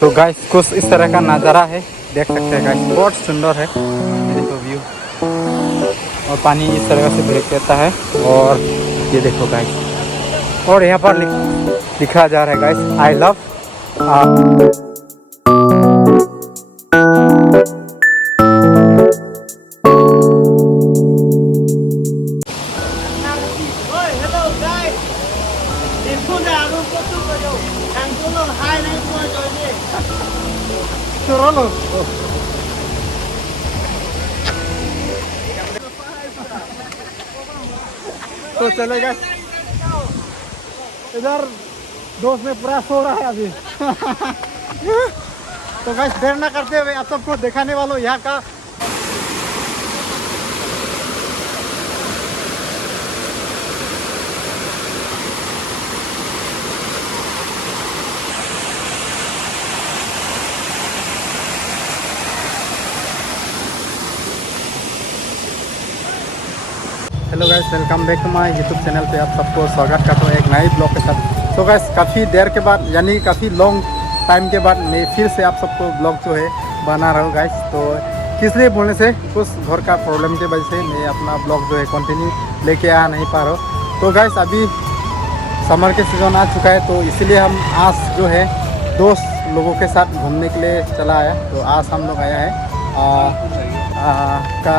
तो गाइस कुछ इस तरह का नज़ारा है, देख सकते हैं गाइस, बहुत सुंदर है। ये देखो व्यू, और पानी इस तरह से ब्रेक देता है। और ये देखो गाइस, और यहाँ पर लिखा जा रहा है गाइस, आई लव। तो चलेगा इधर, दोस्त में पूरा सो रहा है अभी। तो गाइस देर ना करते हुए आप सबको दिखाने वालों यहाँ का। Hello guys, welcome back to my YouTube channel पे आप सबको स्वागत करता हूँ एक नई ब्लॉग के साथ। तो गाइस काफ़ी देर के बाद, यानी काफ़ी लॉन्ग टाइम के बाद मैं फिर से आप सबको ब्लॉग जो है बना रहा हूँ गाइस। तो किस लिए बोलने से, कुछ घर का प्रॉब्लम की वजह से मैं अपना ब्लॉग जो है कंटिन्यू लेके आ नहीं पा रहा हूँ। तो गाइस अभी समर के सीज़न आ चुका है, तो इसीलिए हम आज जो है दोस्त लोगों के साथ घूमने के लिए चला आया। तो आज हम लोग आया है का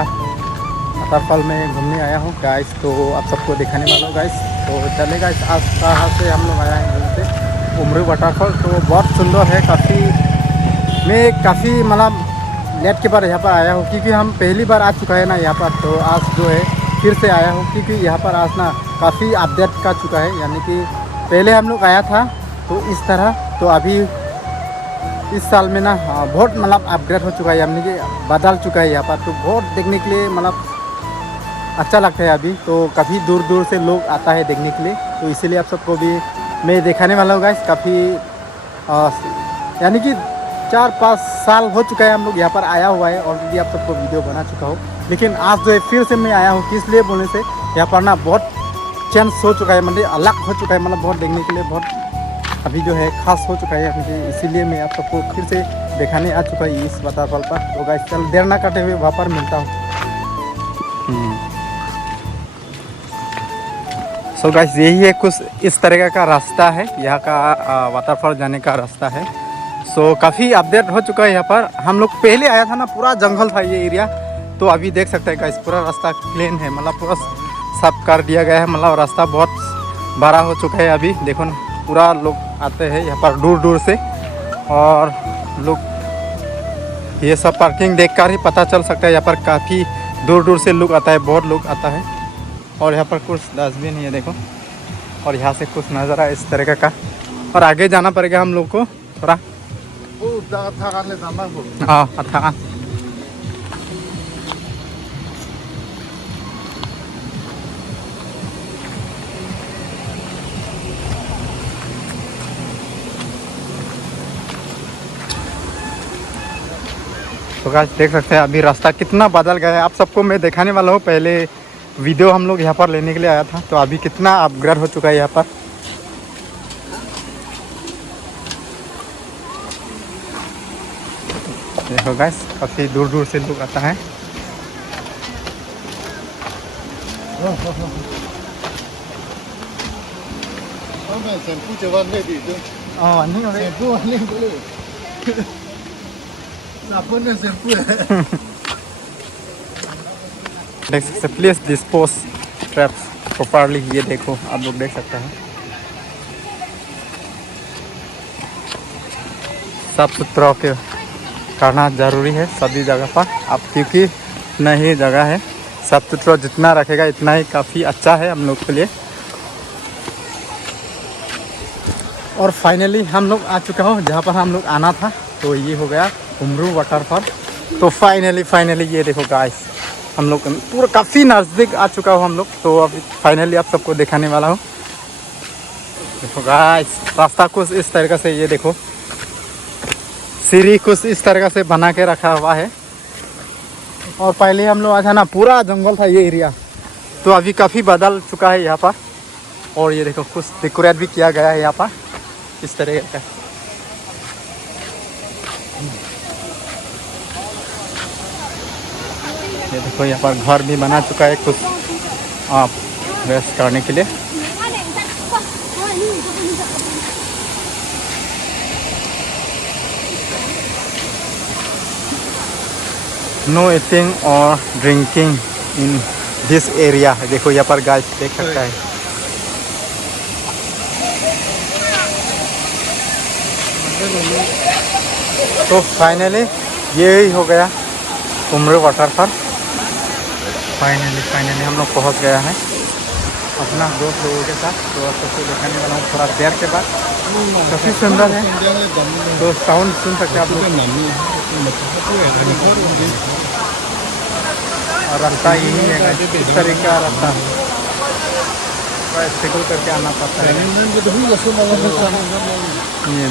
वाटरफॉल में घूमने आया हूँ गाइस। तो आप सबको दिखाने वाला हूँ गाइस। तो चले गाइस, आज कहाँ से हम लोग आया हैं घूमते उमरू वाटरफॉल। तो बहुत सुंदर है, काफ़ी मतलब लेट के बाद यहाँ पर आया हूँ, क्योंकि हम पहली बार आ चुका है ना यहाँ पर। तो आज जो है फिर से आया हूँ, क्योंकि यहाँ पर आज ना काफ़ी अपडेट कर चुका है। यानी कि पहले हम लोग आया था तो इस तरह, तो अभी इस साल में ना बहुत मतलब अपग्रेड हो चुका है, यानी कि बदल चुका है यहाँ पर। तो बहुत देखने के लिए मतलब अच्छा लगता है अभी। तो काफ़ी दूर दूर से लोग आता है देखने के लिए, तो इसीलिए आप सबको भी मैं दिखाने वाला हूँ गाइस। काफ़ी यानी कि 4-5 साल हो चुका है हम लोग यहाँ पर आया हुआ है, ऑलरेडी आप सबको वीडियो बना चुका हूँ। लेकिन आज जो है फिर से मैं आया हूँ, किस लिए बोलने से यहाँ पर ना बहुत चेंज हो चुका है, मतलब अलग हो चुका है, मतलब बहुत देखने के लिए बहुत अभी जो है खास हो चुका है, यानी कि इसीलिए मैं आप सबको फिर से दिखाने आ चुका है इस वाटरफॉल पर। तो गाइस चल देर ना करते हुए वहाँ पर मिलता हूँ। सो गाइस यही है, कुछ इस तरह का रास्ता है यहाँ का, वाटरफॉल जाने का रास्ता है। सो काफ़ी अपडेट हो चुका है यहाँ पर। हम लोग पहले आया था ना, पूरा जंगल था ये एरिया। तो अभी देख सकते हैं गाइस, पूरा रास्ता प्लेन है, मतलब पूरा साफ कर दिया गया है, मतलब रास्ता बहुत बड़ा हो चुका है। अभी देखो ना, पूरा लोग आते हैं यहाँ पर दूर दूर से, और लोग ये सब पार्किंग देख कर ही पता चल सकता है यहाँ पर काफ़ी दूर दूर से लोग आता है, बहुत लोग आता है। और यहाँ पर कुछ डस्टबिन है देखो, और यहाँ से कुछ नज़ारा इस तरह का। और आगे जाना पड़ेगा हम लोग को थोड़ा। हाँ अच्छा। तो गाइस देख सकते हैं अभी रास्ता कितना बदल गया है, आप सबको मैं दिखाने वाला हूँ। पहले वीडियो हम लोग यहाँ पर लेने के लिए आया था, तो अभी कितना अपग्रेड हो चुका है यहाँ पर। देखो गाइस, काफ़ी दूर दूर से लोग आता है। देख सकते, प्लीज डिस्पोज ट्रैप्स प्रॉपरली। ये देखो आप लोग देख सकते हैं, साफ सुथरा के करना ज़रूरी है सभी जगह पर आप, क्योंकि इतना ही जगह है, साफ सुथरा जितना रखेगा इतना ही काफ़ी अच्छा है हम लोग के लिए। और फाइनली हम लोग आ चुका हो जहाँ पर हम लोग आना था, तो ये हो गया उमरू वाटरफॉल। तो फाइनली ये देखो गाइस, हम लोग पूरा काफ़ी नज़दीक आ चुका हो हम लोग। तो अभी फाइनली आप सबको दिखाने वाला हूँ। देखो गाइस, रास्ता कुछ इस तरीके से, ये देखो सीढ़ी कुछ इस तरह से बना के रखा हुआ है। और पहले हम लोग आया ना, पूरा जंगल था ये एरिया, तो अभी काफ़ी बदल चुका है यहाँ पर। और ये देखो कुछ डेकोरेट भी किया गया है यहाँ पर इस तरह का। ये देखो यहाँ पर घर भी बना चुका है कुछ आप रेस्ट करने के लिए। नो ईटिंग और ड्रिंकिंग इन दिस एरिया। देखो यहाँ पर गाइस देख सकता है। तो फाइनली यही हो गया कुमरू वाटरफॉल। फाइनली हम लोग पहुँच गया है अपना दोस्त लोगों के साथ। तो आपको दिखाने वाला हूँ थोड़ा देर के बाद। काफ़ी सुंदर है, तो साउंड सुन सकते हैं आप लोग। और रास्ता यही है, इस तरीके का रास्ता स्ट्रगल करके आना पड़ता है। ये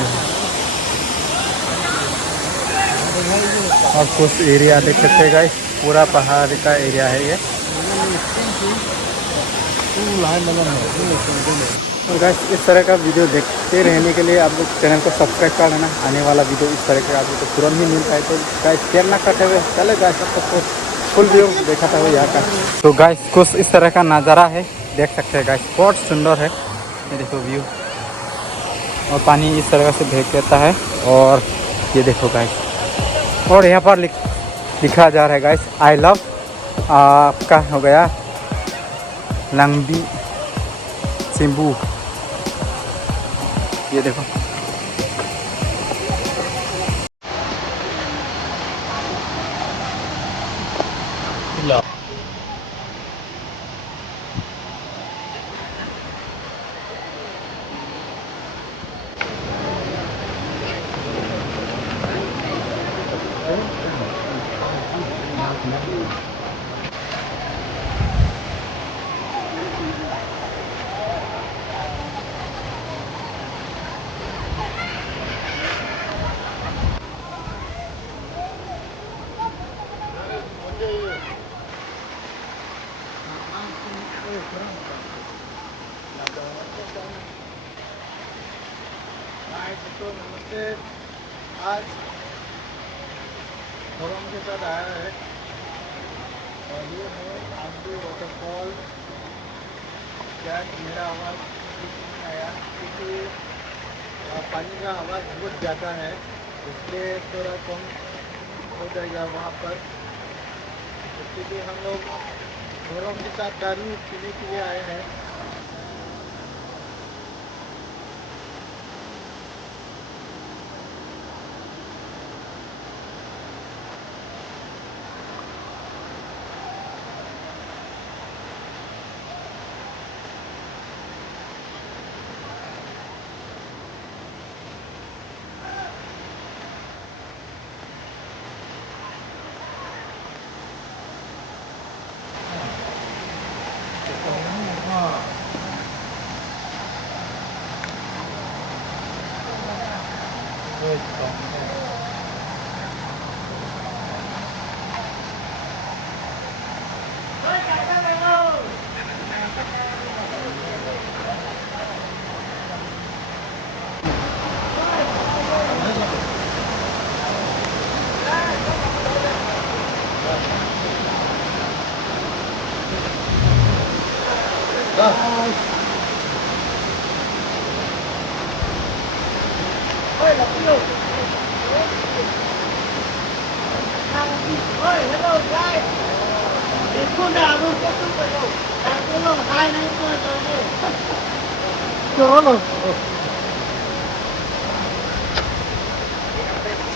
और कुछ एरिया देख सकते हैं गाइस, पूरा पहाड़ का एरिया है ये। और गाइस इस तरह का वीडियो देखते रहने के लिए आप लोग चैनल को सब्सक्राइब कर लेना। आने वाला वीडियो इस तरह का आप लोग को तुरंत ही मिलता है। तो गाइस शेयर ना करते हुए चले गाइस सबको फुल व्यू देखा था वो यहाँ का। तो गाइस कुछ इस तरह का नज़ारा है, देख सकते हैं गाइस, बहुत सुंदर है। ये देखो व्यू, और पानी इस तरह से भेज देता है। और ये देखो गाइस, और यहाँ पर लिखा जा रहा है गाइस आई लव आपका हो गया लंगबी सिम्बू। ये देखो नमस्ते। आज घरों के साथ आया है और ये है आंधी वाटरफॉल। क्या मेरा आवाज़ नहीं आया क्योंकि पानी का आवाज़ बहुत ज़्यादा है, इसलिए थोड़ा कम हो जाएगा वहाँ पर। क्योंकि हम लोग घरों के साथ दारू पीने के लिए आए हैं।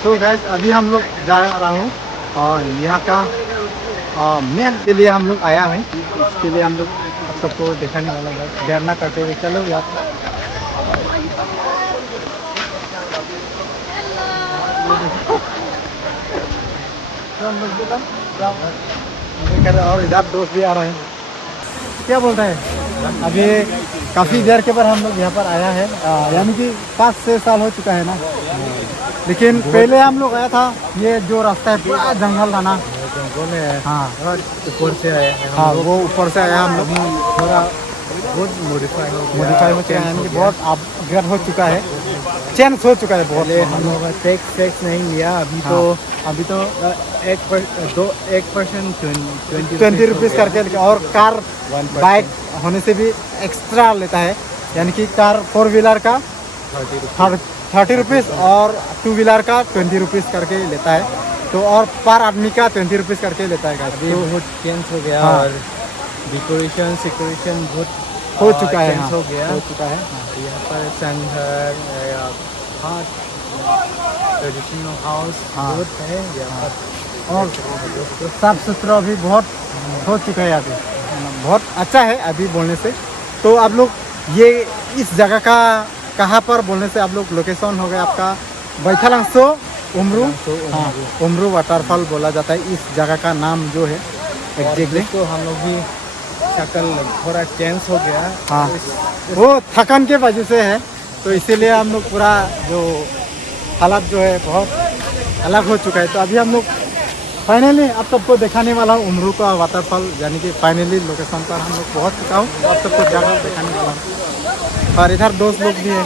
तो गैस अभी हम लोग जा रहा हूँ और यहाँ का मेन के लिए हम लोग आया है। इसके लिए हम लोग सबको दिखाने वाला है, देर ना करते हुए चलो यार। और इधर दोस्त भी आ रहे हैं। क्या बोलता है अभी काफ़ी देर के बाद हम लोग यहाँ पर आया है, यानी कि 5-6 साल हो चुका है ना। लेकिन पहले हम लोग आया था, ये जो रास्ता है पूरा जंगल था ना। जंगल है हाँ, ऊपर से आया है। हाँ वो ऊपर से आया हम लोग, थोड़ा बहुत मॉडिफाई हो चुका है, यानी कि बहुत अपग्रेड हो चुका है। चेंज हो चुका है बहुत। पहले हम लोग टैक्स नहीं लिया, अभी तो 1% 20 रुपीज़ करके, और कार 1% बाइक होने से भी एक्स्ट्रा लेता है, यानी कि कार 4 व्हीलर का 30 रुपीज़ और 2 व्हीलर का 20 रुपीज़ करके लेता है। तो और पर आदमी का 20 रुपीज़ करके लेता है गाइस। अभी बहुत चेंज हो गया। हाँ। और डेकोरेशन बहुत हो चुका है, चेंज हो गया। हो चुका है। यहाँ पर संघर हाँ ट्रेडिशनल हाउस हाँ। बहुत है यहाँ पर। और साफ सुथरा भी बहुत हो चुका है अभी, बहुत अच्छा है अभी बोलने से। तो आप लोग ये इस जगह का कहाँ पर बोलने से आप लोग लोकेशन हो गया आपका बैथालंगसो उमरू। हाँ, उमरू वाटरफॉल बोला जाता है इस जगह का नाम जो है एग्जैक्टली। तो हम लोग भी शक्ल थोड़ा चेंज हो गया। हाँ, वो थकान के वजह से है, तो इसीलिए हम लोग पूरा जो हालात जो है बहुत अलग हो चुका है। तो अभी हम लोग फाइनली आप सबको दिखाने वाला हूँ उमरू का वाटरफॉल, यानी कि फाइनली लोकेशन पर हम लोग पहुँच चुका हूँ। आप सबको जगह दिखाने वाला हूँ। और इधर दोस्त लोग भी है,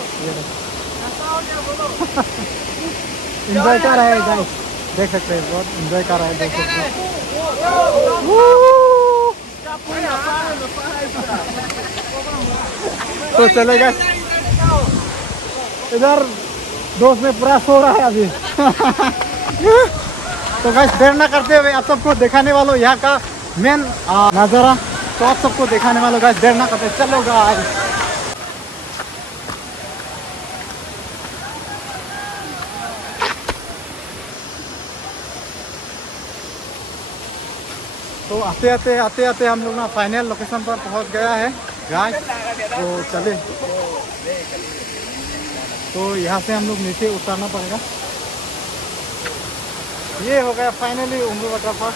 इंजॉय कर रहे हैं गाइस, देख सकते हैं बहुत इंजॉय कर रहे हैं दोस्त लोग। तो चलेगा, इधर दोस्त में पूरा सो रहा है अभी। तो गाइस देर ना करते हुए आप सबको दिखाने वालों यहाँ का मेन नज़ारा। तो आप सबको दिखाने वालों गाइस, देर ना करते चलो गाइस। तो आते आते हम लोग ना फाइनल लोकेशन पर पहुंच गया है गाइस। तो चले, तो यहाँ से हम लोग नीचे उतरना पड़ेगा। ये हो गया फाइनली उमरू वाटरफॉल।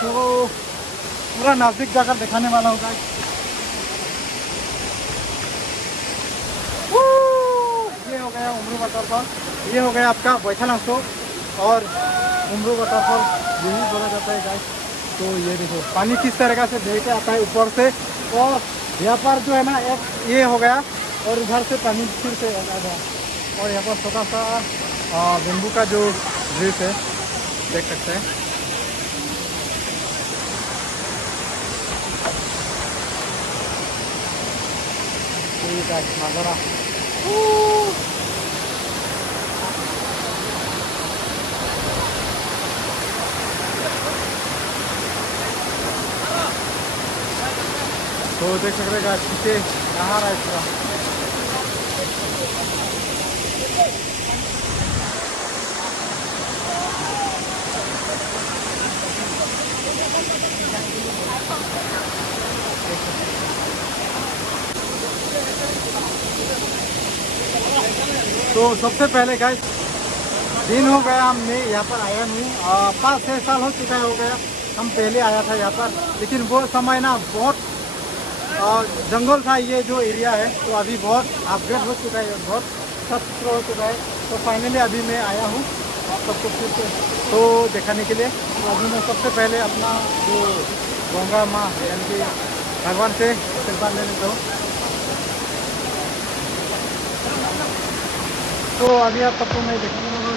तो पूरा नज़दीक जाकर दिखाने वाला होगा। ये हो गया उमरू वाटरफॉल, ये हो गया आपका बैथालंगसो और उमरू वाटरफॉल यही बोला जाता है गाइस। तो ये देखो पानी किस तरह से बह के आता है ऊपर से, और यहाँ पर जो है ना एक ये हो गया, और इधर से पानी फिर से आ गया, और यहाँ पर छोटा सा बेम्बू का जो ब्रिज है देख सकते हैं। ठीक है नज़ारा। तो देख सकते हैं पीछे कहाँ रहा है पूरा। तो सबसे पहले गाइस दिन हो गया हमने यहाँ पर आया नहीं, 5-6 साल हो चुका हो गया हम पहले आया था यहाँ पर। लेकिन वो समय ना बहुत जंगल था ये जो एरिया है, तो अभी बहुत अपग्रेड हो चुका है, बहुत सख्त हो चुका है। तो फाइनली अभी मैं आया हूँ आप सबको फिर से तो दिखाने के लिए। तो अभी मैं सबसे पहले अपना जो गंगा माँ यानी कि भगवान से आशीर्वाद ले लेता हूँ। तो अभी आप सबको मैं दिखाने वाला हूँ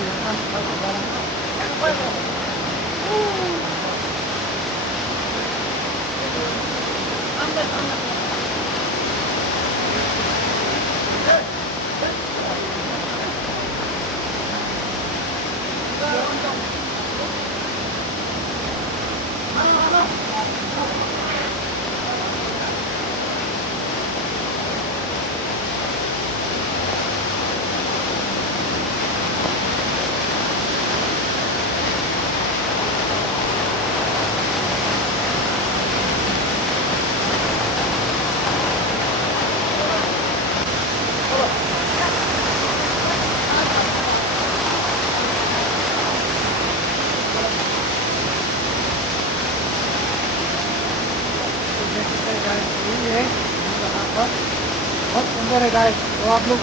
बहुत सुंदर है गाइस। तो आप लोग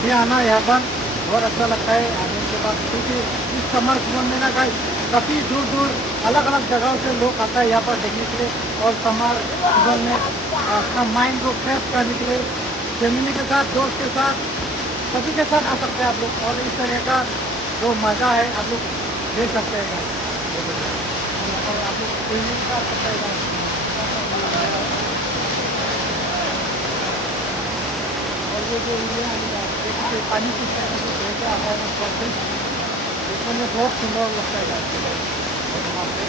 भी आना यहाँ पर, बहुत अच्छा लगता है आने के बाद, क्योंकि इस समर सीजन में ना गाइस काफ़ी दूर दूर अलग अलग जगहों से लोग आता है यहाँ पर देखने के लिए। और समर सीजन में अपना माइंड को फ्रेश करने के लिए फैमिली के साथ दोस्त के साथ सभी के साथ आ सकते हैं आप लोग, और इस तरह का जो मज़ा है आप लोग ले सकते हैं guys। यहाँ पर आप लोग स्विमिंग कर सकते हैं guys। और ये जो एरिया है guys, देखिए पानी किस तरह का जो बह के आता है ऊपर से, देखने में बहुत सुंदर लगता है guys। और यहाँ पे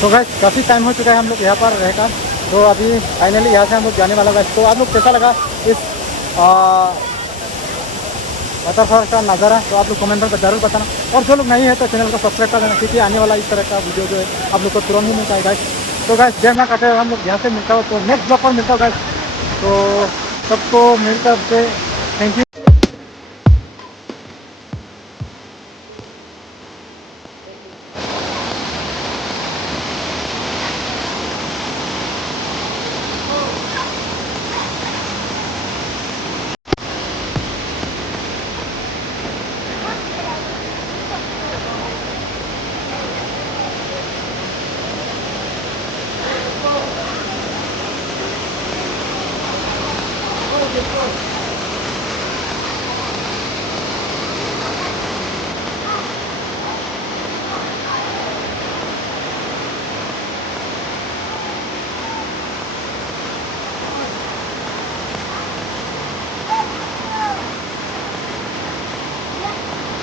तो गाइस काफ़ी टाइम हो चुका है हम लोग यहाँ पर रहकर, तो अभी फाइनली यहाँ से हम लोग जाने वाला गाइस। तो आप लोग कैसा लगा इस वाटरफॉल का नज़ारा, तो आप लोग कमेंट पर जरूर बताना। और जो लोग नहीं है तो चैनल को सब्सक्राइब कर देना, क्योंकि आने वाला इस तरह का वीडियो जो है आप लोग को तुरंत ही मिलता है गाइस। तो गाइस जय मां काटे, हम लोग यहाँ से मिलता हो तो नेक्स्ट ब्लॉग पर मिलता हो गाइस। तो सबको मिलकर थैंक यू।